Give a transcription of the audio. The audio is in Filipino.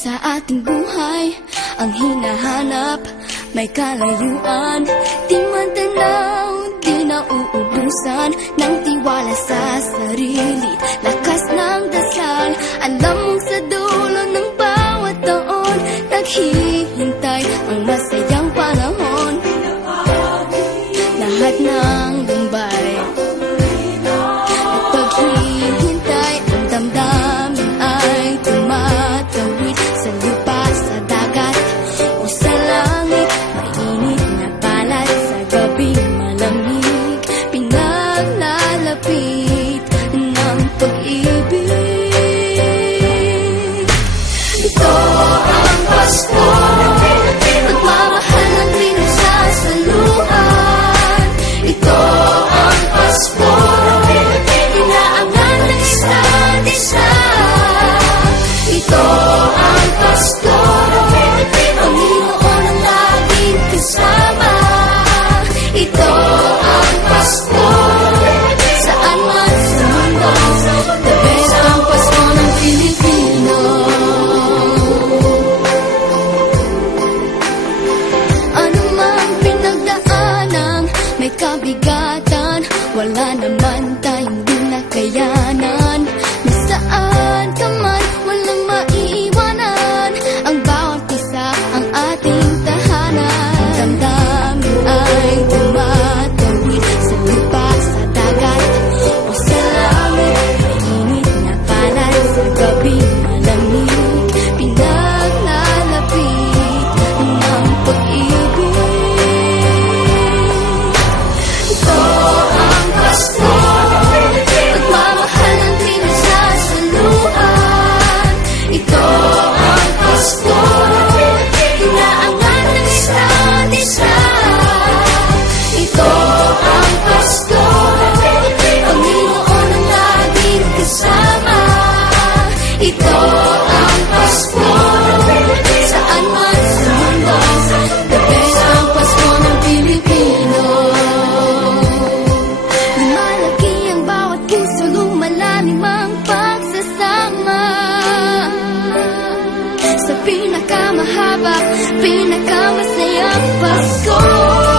sa ating buhay ang hinahanap, may kalayuan. Di man tanaw, di nauubusan ng tiwala sa sarili, lakas ng dasal. Alam mong sa dulo ng bawat taon, naghihintay ang masayang panahon. Lahat ng lumbay at paghihintay, ang damdamin ay tumatawid sa lupa, sa dagat o sa langit. Mainit na balat sa gabing malamig, pinaglalapit ng pag-ibig. Ito ang Pasko, pagmamahal ng pinagsasaluhan. Ito ang Pasko, inaangan ng isa't isa. Ito ang Pasko, Panginoon ang laging kasama. Ito ang Pasko, saan man sa mundo, the best ang Pasko ng Pilipino. Ano mang pinagdaanan, may kabigatan, wala naman tayong di nakayanan. Nasaan ka man, walang maiiwanan, ang bawat isa ang ating tahanan. Damdamin ay tumatawid sa lupa, sa dagat o sa langit. Mainit na balat sa gabing malamig, pinaglalapit ng pag-ibig. Ito ang Pasko, pagmamahal ng pinagsasaluhan. Ito ang Pasko, inaangan ng isa't isa. Ito ang Pasko, Panginoon ang laging kasama. Ito ang Pasko, saan man sa mundo, the best ang Pasko ng Pilipino. Lumalaki ang bawat puso, lumalalim ang pagsasama. Sa pinakamahaba, pinakamasayang Pasko.